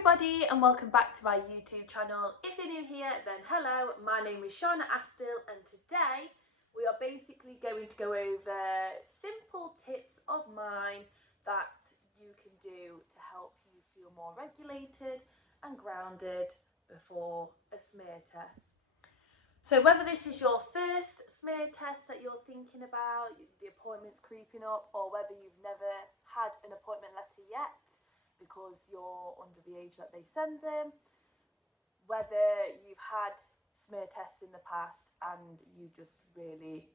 everybody and welcome back to my YouTube channel. If you're new here, then hello, my name is Shahna and today we are basically going to go over simple tips of mine that you can do to help you feel more regulated and grounded before a smear test. So whether this is your first smear test that you're thinking about, the appointment's creeping up, or whether you've never had an appointment letter yet because you're under the age that they send them, whether you've had smear tests in the past and you just really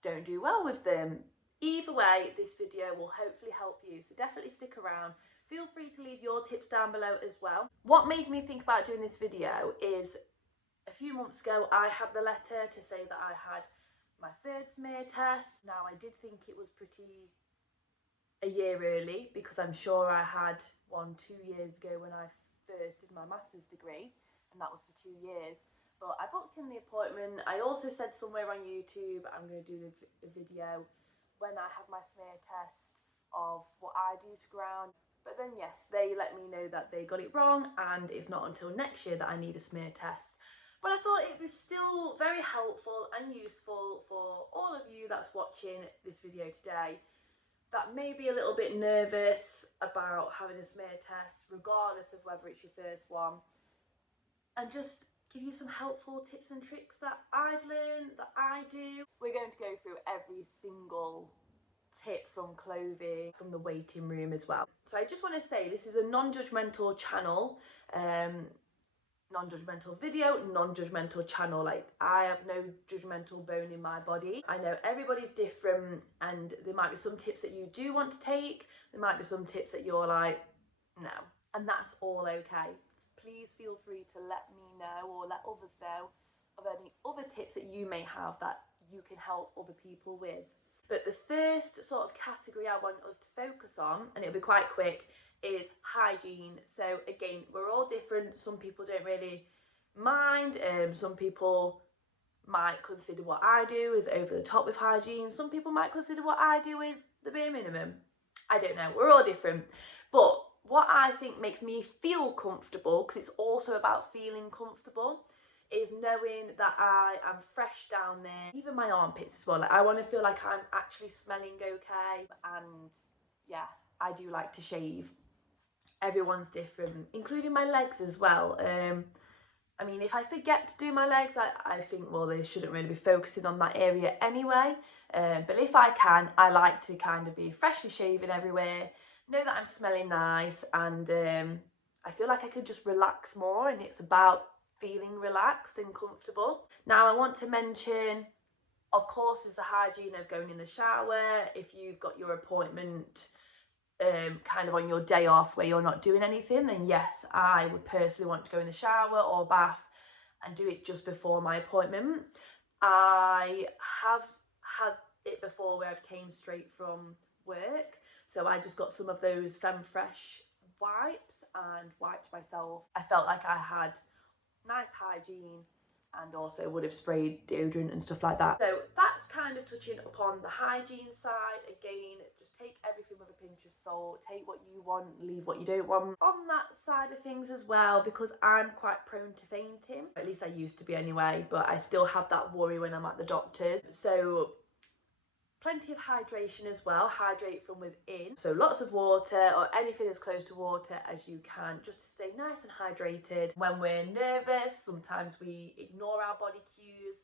don't do well with them. Either way, this video will hopefully help you, so definitely stick around. Feel free to leave your tips down below as well. What made me think about doing this video is a few months ago I had the letter to say that I had my third smear test. Now I did think it was a year early because I'm sure I had one 2 years ago when I first did my master's degree, and that was for 2 years. But I booked in the appointment. I also said somewhere on YouTube I'm going to do a video when I have my smear test of what I do to ground. But then yes, they let me know that they got it wrong and it's not until next year that I need a smear test. But I thought it was still very helpful and useful for all of you that's watching this video today that may be a little bit nervous about having a smear test, regardless of whether it's your first one, and just give you some helpful tips and tricks that I've learned, that I do. We're going to go through every single tip from clothing, from the waiting room as well. So I just want to say this is a non-judgmental channel, non-judgmental video, non-judgmental channel. Like, I have no judgmental bone in my body. I know everybody's different and there might be some tips that you do want to take, there might be some tips that you're like, no, and that's all okay. Please feel free to let me know or let others know of any other tips that you may have that you can help other people with. But the first sort of category I want us to focus on, and it'll be quite quick, is hygiene. So again, we're all different. Some people don't really mind, some people might consider what I do is over the top with hygiene, some people might consider what I do is the bare minimum. I don't know, we're all different. But what I think makes me feel comfortable, because it's also about feeling comfortable, is knowing that I am fresh down there, even my armpits as well. Like, I want to feel like I'm actually smelling okay. And yeah, I do like to shave. Everyone's different, including my legs as well. I mean, if I forget to do my legs, I think, well, they shouldn't really be focusing on that area anyway. But if I can, I like to kind of be freshly shaven everywhere, know that I'm smelling nice, and I feel like I could just relax more, and it's about feeling relaxed and comfortable. Now, I want to mention, of course, there's the hygiene of going in the shower. If you've got your appointment kind of on your day off where you're not doing anything, then yes, I would personally want to go in the shower or bath and do it just before my appointment. I have had it before where I've came straight from work, so I just got some of those Femfresh wipes and wiped myself. I felt like I had nice hygiene and also would have sprayed deodorant and stuff like that. So that's kind of touching upon the hygiene side. Again, just take everything with a pinch of salt, take what you want, leave what you don't want. On that side of things as well, because I'm quite prone to fainting, at least I used to be anyway, but I still have that worry when I'm at the doctor's. So plenty of hydration as well, hydrate from within. So lots of water, or anything as close to water as you can, just to stay nice and hydrated. When we're nervous, sometimes we ignore our body cues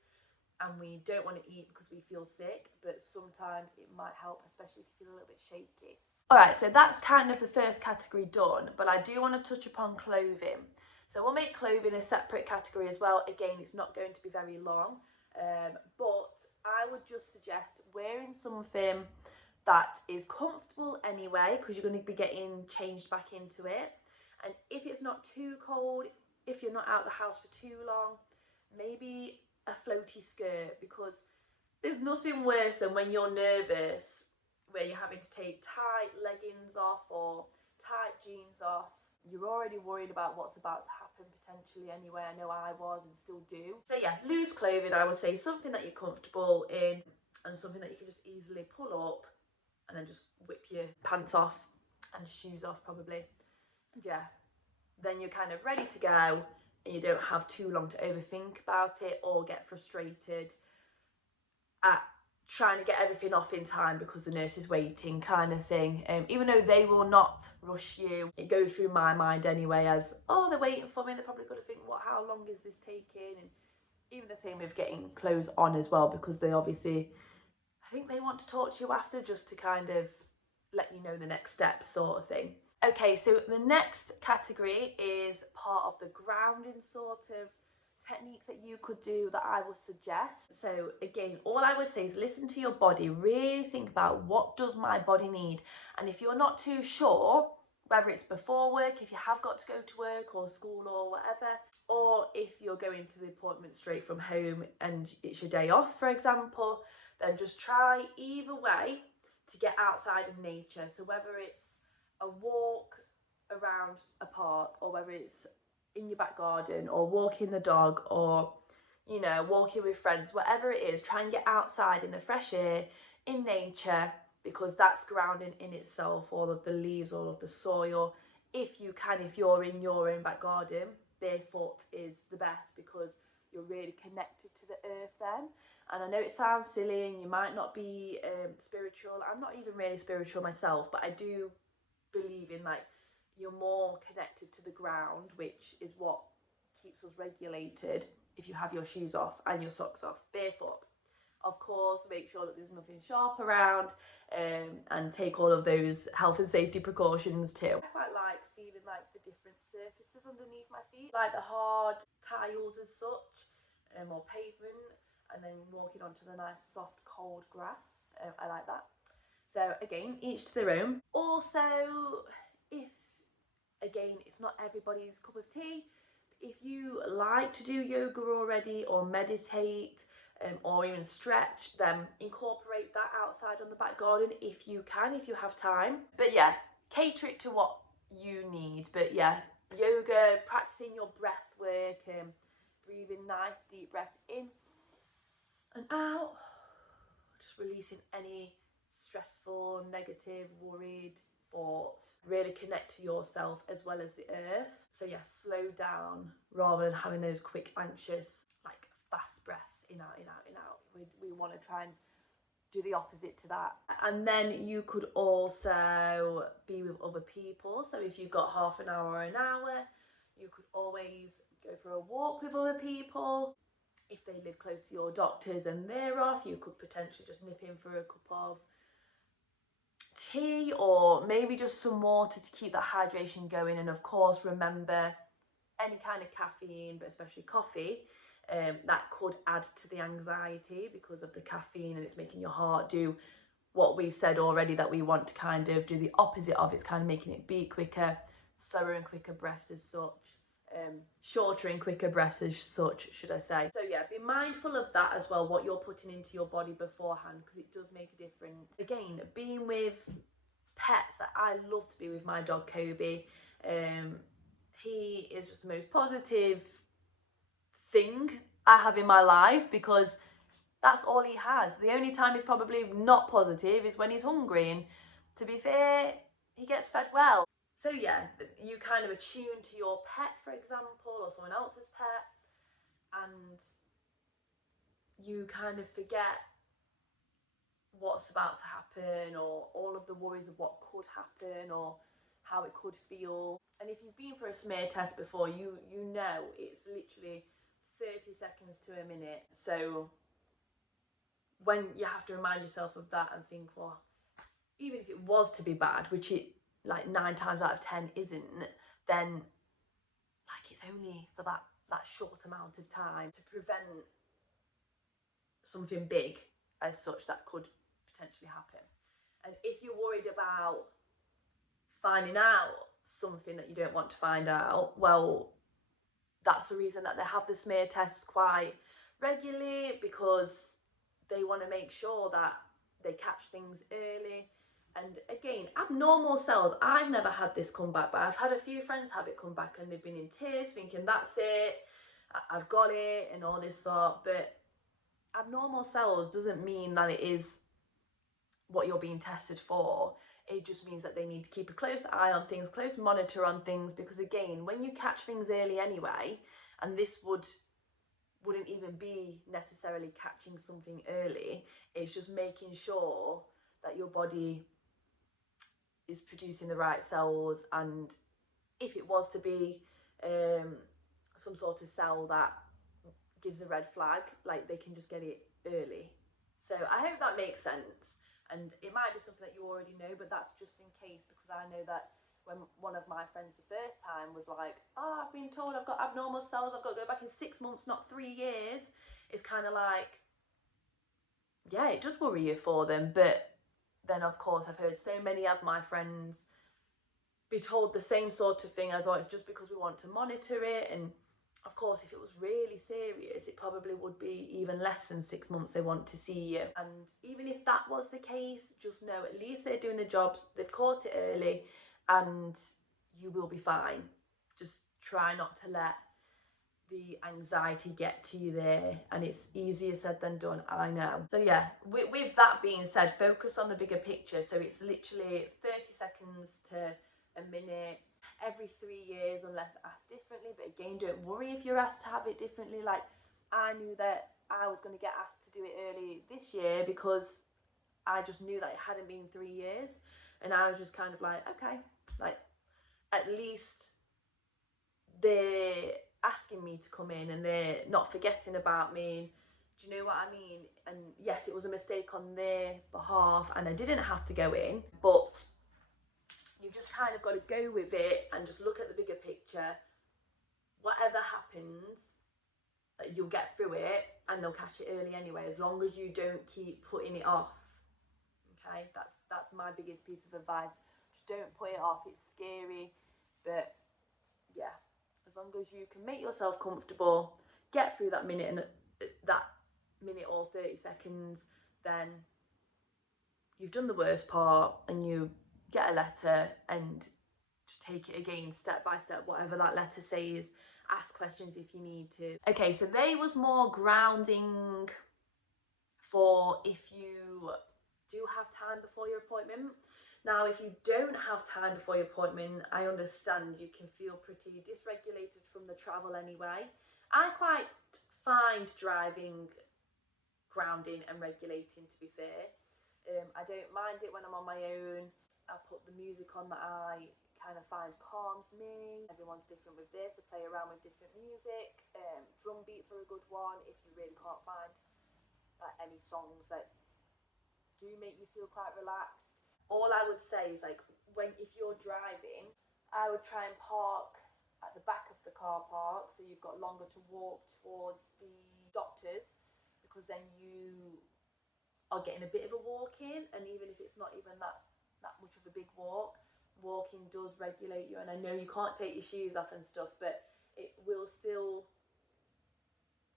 and we don't want to eat because we feel sick, but sometimes it might help, especially if you feel a little bit shaky. Alright, so that's kind of the first category done, but I do want to touch upon clothing. So we'll make clothing a separate category as well. Again, it's not going to be very long, but I would just suggest wearing something that is comfortable anyway, because you're going to be getting changed back into it. And if it's not too cold, if you're not out the house for too long, maybe a floaty skirt, because there's nothing worse than when you're nervous where you're having to take tight leggings off or tight jeans off. You're already worried about what's about to happen potentially anyway. I know I was and still do. So yeah, loose clothing, I would say something that you're comfortable in and something that you can just easily pull up and then just whip your pants off and shoes off probably. And yeah, then you're kind of ready to go, and you don't have too long to overthink about it or get frustrated at trying to get everything off in time because the nurse is waiting, kind of thing. Even though they will not rush you, it goes through my mind anyway as, oh, they're waiting for me, they're probably going to think, what, how long is this taking? And even the same with getting clothes on as well, because they obviously, I think they want to talk to you after just to kind of let you know the next step, sort of thing. Okay, so the next category is part of the grounding sort of techniques that you could do that I would suggest. So again, all I would say is listen to your body, really think about what does my body need. And if you're not too sure, whether it's before work, if you have got to go to work or school or whatever, or if you're going to the appointment straight from home and it's your day off, for example, then just try either way to get outside of nature. So whether it's a walk around a park, or whether it's in your back garden, or walking the dog, or, you know, walking with friends, whatever it is, try and get outside in the fresh air, in nature, because that's grounding in itself. All of the leaves, all of the soil. If you can, if you're in your own back garden, barefoot is the best because you're really connected to the earth then. And I know it sounds silly and you might not be spiritual. I'm not even really spiritual myself, but I do believe in, like, you're more connected to the ground, which is what keeps us regulated if you have your shoes off and your socks off barefoot. Of course, make sure that there's nothing sharp around, and take all of those health and safety precautions too. I quite like feeling like the different surfaces underneath my feet, like the hard tiles as such, or pavement, and then walking onto the nice soft cold grass. I like that. So again, each to their own. Also, if, again, it's not everybody's cup of tea, if you like to do yoga already or meditate, or even stretch, then incorporate that outside on the back garden if you can, if you have time. But yeah, cater it to what you need. But yeah, yoga, practicing your breath work, breathing nice deep breaths in and out, just releasing any stressful, negative, worried thoughts. Really connect to yourself as well as the earth. So yeah, slow down rather than having those quick, anxious, like fast breaths, in, out, in, out, in, out. We want to try and do the opposite to that. And then you could also be with other people. So if you've got half an hour or an hour, you could always go for a walk with other people. If they live close to your doctors and they're off, you could potentially just nip in for a cup of tea or maybe just some water to keep that hydration going. And of course, remember, any kind of caffeine, but especially coffee, that could add to the anxiety because of the caffeine, and it's making your heart do what we've said already that we want to kind of do the opposite of. It's kind of making it beat quicker, slower and quicker breaths as such, shorter and quicker breaths as such, should I say. So yeah, be mindful of that as well, what you're putting into your body beforehand, because it does make a difference. Again, being with pets, I love to be with my dog Kobie. He is just the most positive thing I have in my life, because that's all he has. The only time he's probably not positive is when he's hungry, and to be fair, he gets fed well. So yeah, you kind of attune to your pet, for example, or someone else's pet, and you kind of forget what's about to happen, or all of the worries of what could happen, or how it could feel. And if you've been for a smear test before, you know it's literally 30 seconds to a minute. So when you have to remind yourself of that and think, well, even if it was to be bad, which it like 9 times out of 10 isn't, then like it's only for that short amount of time to prevent something big as such that could potentially happen. And if you're worried about finding out something that you don't want to find out, well, that's the reason that they have the smear tests quite regularly, because they want to make sure that they catch things early. And again, abnormal cells, I've never had this come back, but I've had a few friends have it come back and they've been in tears thinking, that's it, I've got it, and all this sort. But abnormal cells doesn't mean that it is what you're being tested for. It just means that they need to keep a close eye on things, close monitor on things, because again, when you catch things early anyway, and this wouldn't even be necessarily catching something early, it's just making sure that your body is producing the right cells, and if it was to be some sort of cell that gives a red flag, like they can just get it early. So I hope that makes sense. And it might be something that you already know, but that's just in case, because I know that when one of my friends the first time was like, oh, I've been told I've got abnormal cells, I've got to go back in 6 months, not 3 years. It's kind of like, yeah, it does worry you for them. But then, of course, I've heard so many of my friends be told the same sort of thing as, oh, it's just because we want to monitor it. And of course, if it was really serious, it probably would be even less than 6 months they want to see you. And even if that was the case, just know at least they're doing the jobs, they've caught it early, and you will be fine. Just try not to let the anxiety get to you there, and it's easier said than done, I know. So yeah, with that being said, focus on the bigger picture. So it's literally 30 seconds to a minute every 3 years, unless asked differently. But again, don't worry if you're asked to have it differently. Like, I knew that I was going to get asked to do it early this year because I just knew that it hadn't been 3 years, and I was just kind of like, okay, like at least they're asking me to come in and they're not forgetting about me. Do you know what I mean? And yes, it was a mistake on their behalf and I didn't have to go in, but you've just kind of got to go with it and just look at the bigger picture. Whatever happens, you'll get through it and they'll catch it early anyway, as long as you don't keep putting it off. Okay, that's my biggest piece of advice. Just don't put it off. It's scary, but yeah, as long as you can make yourself comfortable, get through that minute or 30 seconds, then you've done the worst part, and you get a letter and just take it again step by step, whatever that letter says. Ask questions if you need to. Okay, so they was more grounding for if you do have time before your appointment. Now, if you don't have time before your appointment, I understand you can feel pretty dysregulated from the travel anyway. I quite find driving grounding and regulating, to be fair. I don't mind it when I'm on my own. I put the music on that I kind of find calms me. Everyone's different with this. I play around with different music. Drum beats are a good one if you really can't find any songs that do make you feel quite relaxed. All I would say is, like, if you're driving, I would try and park at the back of the car park, so you've got longer to walk towards the doctors, because then you are getting a bit of a walk in, and even if it's not even that much of a big walk, walking does regulate you. And I know you can't take your shoes off and stuff, but it will still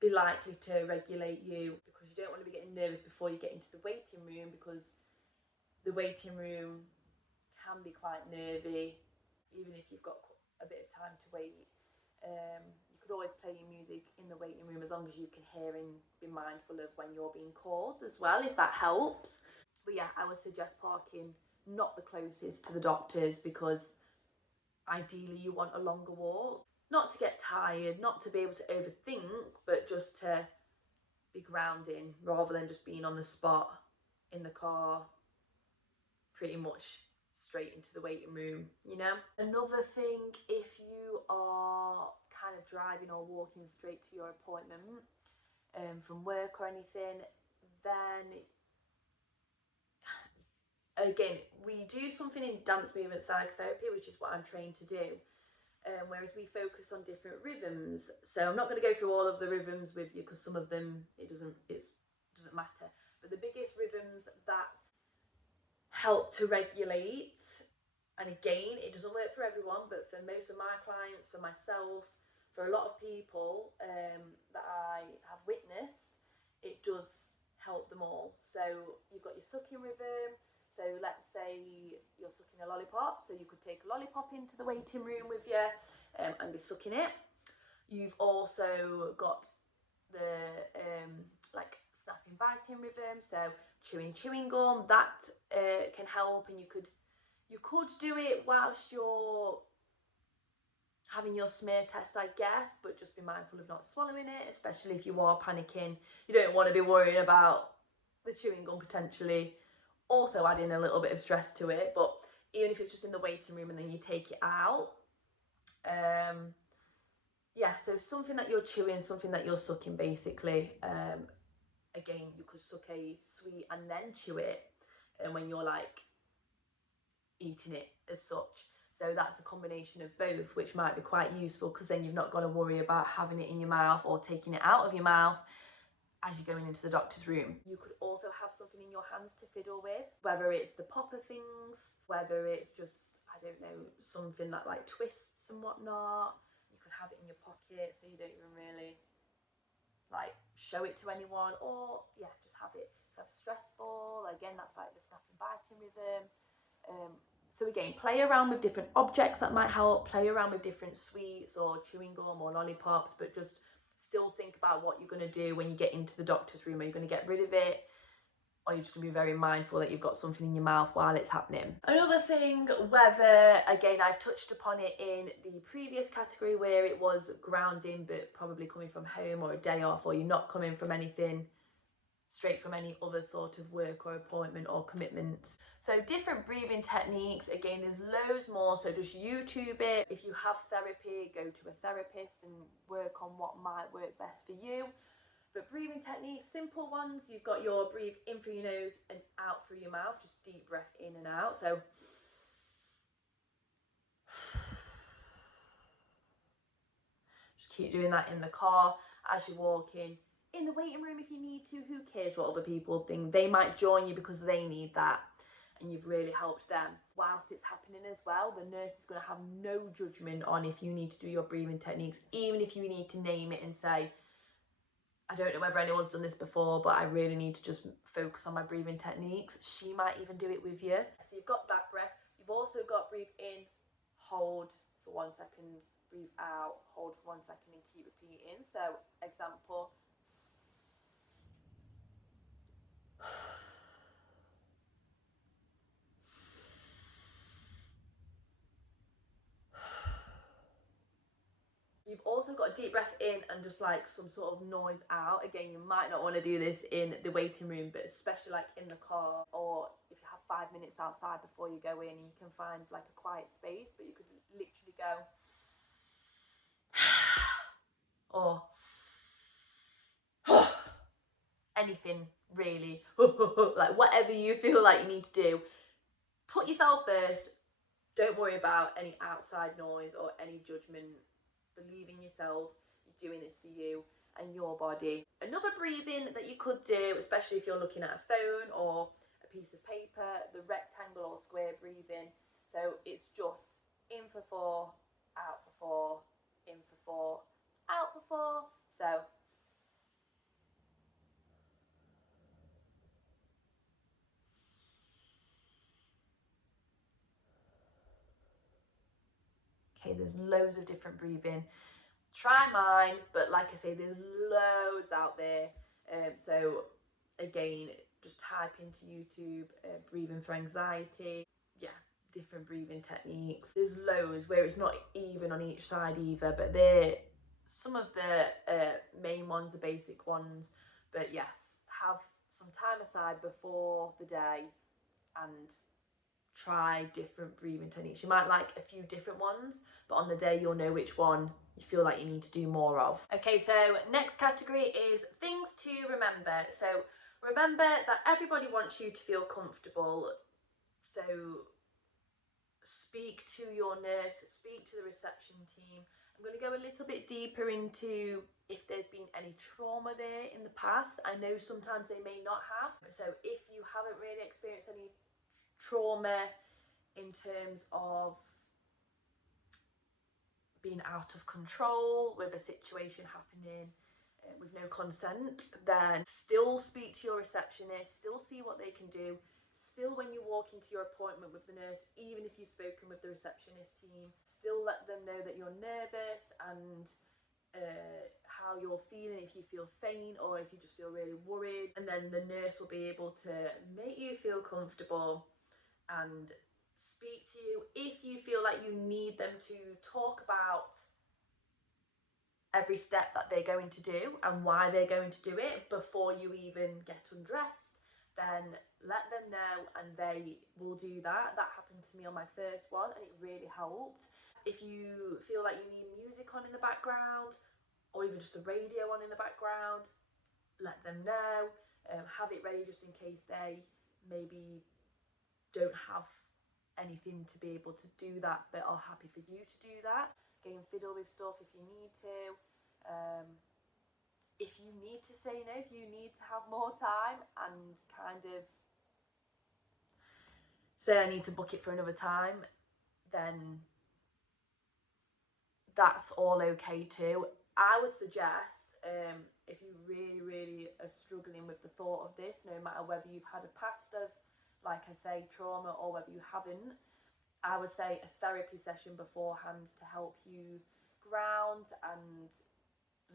be likely to regulate you, because you don't want to be getting nervous before you get into the waiting room, because the waiting room can be quite nervy, even if you've got a bit of time to wait. You could always play your music in the waiting room, as long as you can hear and be mindful of when you're being called as well, if that helps. But yeah, I would suggest parking not the closest to the doctors, because ideally you want a longer walk. Not to get tired, not to be able to overthink, but just to be grounding, rather than just being on the spot in the car, pretty much straight into the waiting room, you know? Another thing, if you are kind of driving or walking straight to your appointment from work or anything, then again, we do something in Dance Movement Psychotherapy, which is what I'm trained to do, whereas we focus on different rhythms. So I'm not going to go through all of the rhythms with you, because some of them it doesn't matter. But the biggest rhythms that help to regulate, and again, it doesn't work for everyone, but for most of my clients, for myself, for a lot of people that I have witnessed, it does help them all. So you've got your sucking rhythm. So let's say you're sucking a lollipop, so you could take a lollipop into the waiting room with you and be sucking it. You've also got the like snapping biting rhythm, so chewing gum, that can help. And you could You could do it whilst you're having your smear test, I guess, but just be mindful of not swallowing it, especially if you are panicking. You don't want to be worrying about the chewing gum potentially also adding a little bit of stress to it. But even if it's just in the waiting room and then you take it out, yeah, so something that you're chewing, something that you're sucking basically. Again, you could suck a sweet and then chew it, and when you're like eating it as such. So that's a combination of both, which might be quite useful, because then you've not got to worry about having it in your mouth or taking it out of your mouth as you're going into the doctor's room. You could also have something in your hands to fiddle with, whether it's the popper things, whether it's just, I don't know, something that like twists and whatnot. You could have it in your pocket so you don't even really like show it to anyone, or yeah, just have it. If you have a stress ball, again, that's like the snapping biting rhythm. So again, play around with different objects that might help, play around with different sweets or chewing gum or lollipops, but just still think about what you're going to do when you get into the doctor's room. Are you going to get rid of it, or you're just going to be very mindful that you've got something in your mouth while it's happening? Another thing, whether, again, I've touched upon it in the previous category where it was grounding, but probably coming from home or a day off, or you're not coming from anything straight from any other sort of work or appointment or commitments. So different breathing techniques, again, there's loads more, so just YouTube it. If you have therapy, go to a therapist and work on what might work best for you. But breathing techniques, simple ones, you've got your breathe in through your nose and out through your mouth, just deep breath in and out. So just keep doing that in the car, as you're walking, in the waiting room if you need to. Who cares what other people think? They might join you because they need that, and you've really helped them. Whilst it's happening as well, the nurse is going to have no judgment on if you need to do your breathing techniques, even if you need to name it and say, I don't know whether anyone's done this before, but I really need to just focus on my breathing techniques. She might even do it with you. So you've got that breath. You've also got breathe in, hold for 1 second, breathe out, hold for 1 second, and keep repeating. So example. You've also got a deep breath in and just like some sort of noise out. Again, you might not want to do this in the waiting room, but especially like in the car, or if you have 5 minutes outside before you go in and you can find like a quiet space, but you could literally go or anything really, like whatever you feel like you need to do. Put yourself first. Don't worry about any outside noise or any judgment. Believe in yourself. You're doing this for you and your body. Another breathing that you could do, especially if you're looking at a phone or a piece of paper, the rectangle or square breathing. So it's just in for 4, out for 4, in for 4, out for 4. So okay, there's loads of different breathing. Try mine, but like I say, there's loads out there. So again, just type into YouTube breathing for anxiety. Yeah, different breathing techniques. There's loads where it's not even on each side either, but they're some of the main ones, the basic ones. But yes, have some time aside before the day and try different breathing techniques. You might like a few different ones, but on the day you'll know which one you feel like you need to do more of. Okay, so next category is things to remember. So remember that everybody wants you to feel comfortable. So speak to your nurse, speak to the reception team. I'm going to go a little bit deeper into if there's been any trauma there in the past. I know sometimes they may not have. So if you haven't really experienced any trauma in terms of being out of control with a situation happening with no consent, then still speak to your receptionist, still see what they can do. Still, when you walk into your appointment with the nurse, even if you've spoken with the receptionist team, still let them know that you're nervous and how you're feeling, if you feel faint or if you just feel really worried. And then the nurse will be able to make you feel comfortable and speak to you. If you feel like you need them to talk about every step that they're going to do and why they're going to do it before you even get undressed, then let them know and they will do that. That happened to me on my first one and it really helped. If you feel like you need music on in the background or even just the radio on in the background, let them know. Have it ready just in case they maybe don't have anything to be able to do that but are happy for you to do that. Again, fiddle with stuff if you need to. If you need to say no, if you need to have more time and kind of say I need to book it for another time, then that's all okay too. I would suggest, if you really are struggling with the thought of this, no matter whether you've had a past of, like I say, trauma or whether you haven't, I would say a therapy session beforehand to help you ground and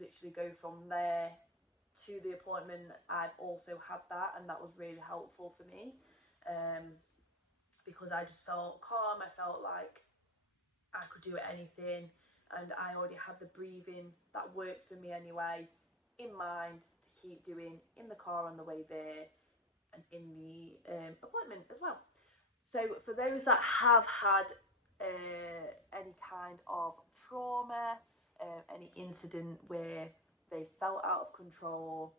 literally go from there to the appointment. I've also had that and that was really helpful for me, because I just felt calm. I felt like I could do anything and I already had the breathing that worked for me anyway in mind to keep doing in the car on the way there and in the appointment as well. So for those that have had any kind of trauma, any incident where they felt out of control,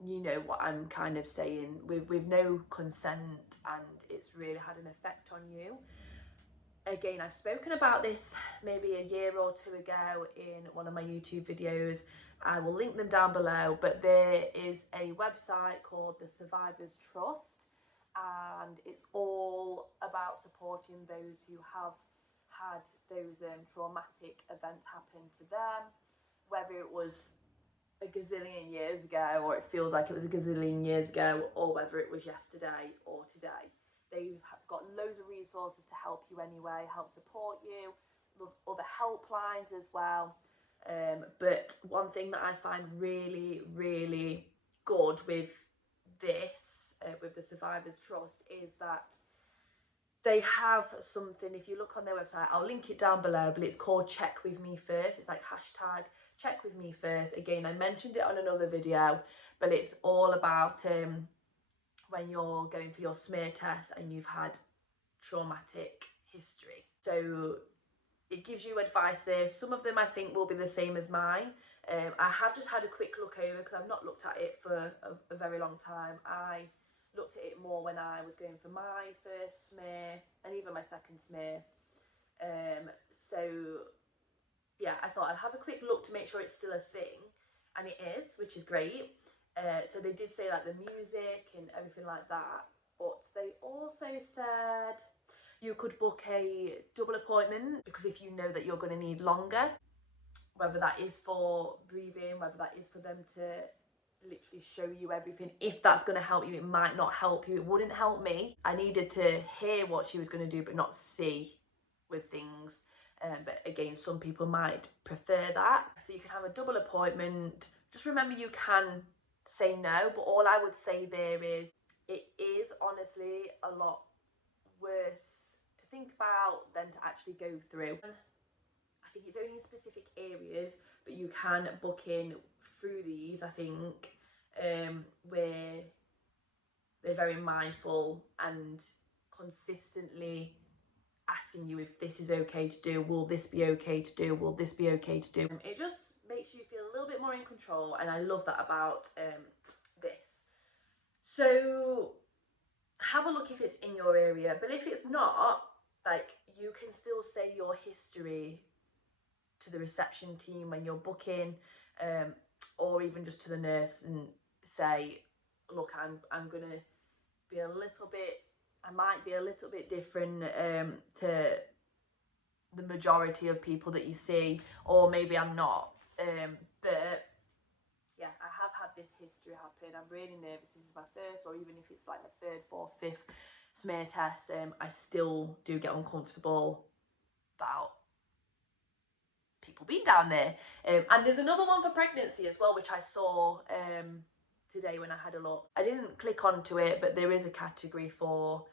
you know what I'm kind of saying, with no consent, and it's really had an effect on you. Again, I've spoken about this maybe a year or two ago in one of my YouTube videos. I will link them down below, but there is a website called the Survivors Trust, and it's all about supporting those who have had those traumatic events happen to them, whether it was a gazillion years ago or it feels like it was a gazillion years ago, or whether it was yesterday or today. They've got loads of resources to help you anyway, help support you, other helplines as well. But one thing that I find really good with this, with the Survivors Trust, is that they have something. If you look on their website, I'll link it down below, but it's called Check With Me First. It's like hashtag Check With Me First. Again, I mentioned it on another video, but it's all about when you're going for your smear test and you've had traumatic history. So it gives you advice there. Some of them I think will be the same as mine. I have just had a quick look over because I've not looked at it for a very long time. I looked at it more when I was going for my first smear and even my second smear. So yeah, I thought I'd have a quick look to make sure it's still a thing, and it is, which is great. So they did say like the music and everything like that, but they also said you could book a double appointment, because if you know that you're going to need longer, whether that is for breathing, whether that is for them to literally show you everything, if that's going to help you. It might not help you. It wouldn't help me. I needed to hear what she was going to do but not see with things. But again, some people might prefer that. So you can have a double appointment. Just remember, you can say no, but all I would say there is, it is honestly a lot worse to think about than to actually go through. I think it's only in specific areas, but you can book in through these, I think, where they're very mindful and consistently asking you if this is okay to do, will this be okay to do, will this be okay to do. It just makes you feel a little bit more in control, and I love that about this. So have a look if it's in your area, but if it's not, like, you can still say your history to the reception team when you're booking, or even just to the nurse, and say, look, I'm gonna be a little bit, I might be a little bit different to the majority of people that you see, or maybe I'm not, but yeah, I have had this history happen. I'm really nervous. This is my first, or even if it's like my third, fourth, fifth smear test, I still do get uncomfortable about people being down there. And there's another one for pregnancy as well, which I saw today when I had a look. I didn't click onto it, but there is a category for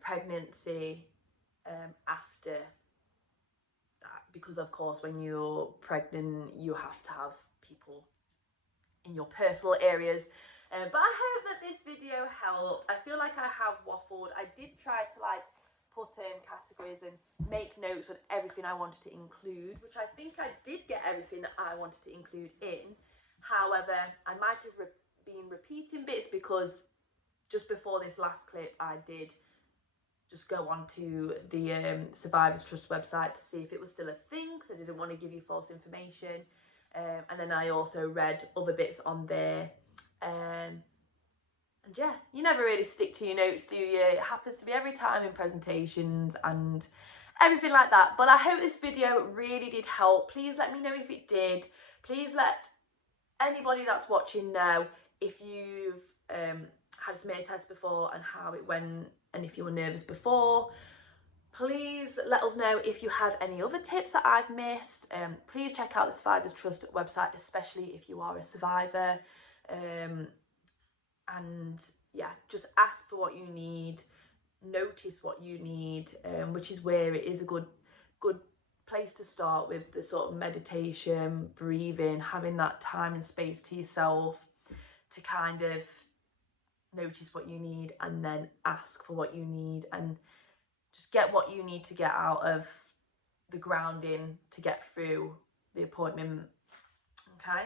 pregnancy, after that, because of course when you're pregnant you have to have people in your personal areas. But I hope that this video helped. I feel like I have waffled. I did try to like put in categories and make notes on everything I wanted to include, which I think I did get everything that I wanted to include in. However, I might have been repeating bits because just before this last clip I did just go on to the Survivors Trust website to see if it was still a thing, because I didn't want to give you false information. And then I also read other bits on there. And yeah, you never really stick to your notes, do you? It happens to be every time in presentations and everything like that. But I hope this video really did help. Please let me know if it did. Please let anybody that's watching know if you've had a smear test before and how it went, and if you were nervous before. Please let us know if you have any other tips that I've missed. Please check out the Survivors Trust website, especially if you are a survivor. And yeah, just ask for what you need, notice what you need, which is where it is a good place to start with the sort of meditation, breathing, having that time and space to yourself to kind of notice what you need and then ask for what you need, and just get what you need to get out of the grounding to get through the appointment. Okay,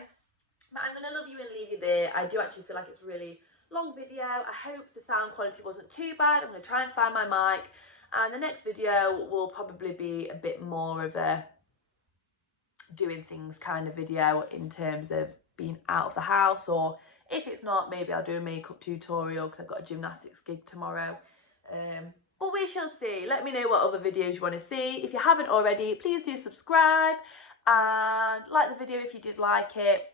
but I'm gonna love you and leave you there. I do actually feel like it's a really long video. I hope the sound quality wasn't too bad. I'm gonna try and find my mic, and the next video will probably be a bit more of a doing things kind of video in terms of being out of the house, or if it's not, maybe I'll do a makeup tutorial because I've got a gymnastics gig tomorrow. But we shall see. Let me know what other videos you want to see. If you haven't already, please do subscribe and like the video if you did like it.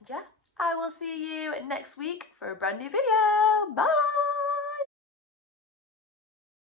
And yeah, I will see you next week for a brand new video. Bye!